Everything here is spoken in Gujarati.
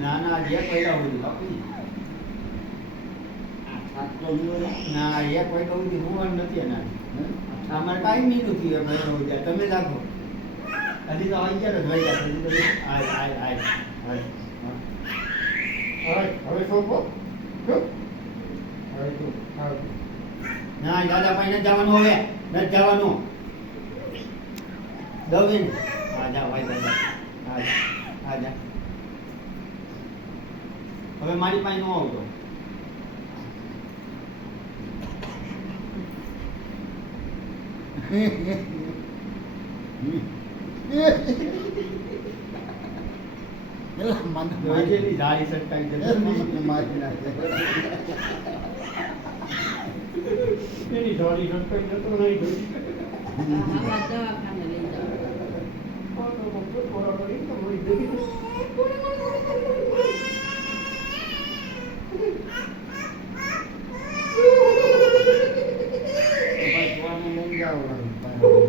ના ના જે પહેલા હોય બાપી ના એક વાગ્યા સુધી હોવાનું નથી એના અમારે ટાઈમ નહીં નથી એ પહેલો હોય જાય તમે રાખો હજી તો આવી ગયા ને જોઈ ગયા હવે સોપો ના દાદાભાઈ નથી જવાનું હવે નથી જવાનું દવીન હા જા ભાઈ દાદા હા જા હવે મારી પાસે ન આવતો ધારી સટકાઈ એની ધારી સટકાઈ જતો નહીં દવાખાને લઈ જાઓ જાઓ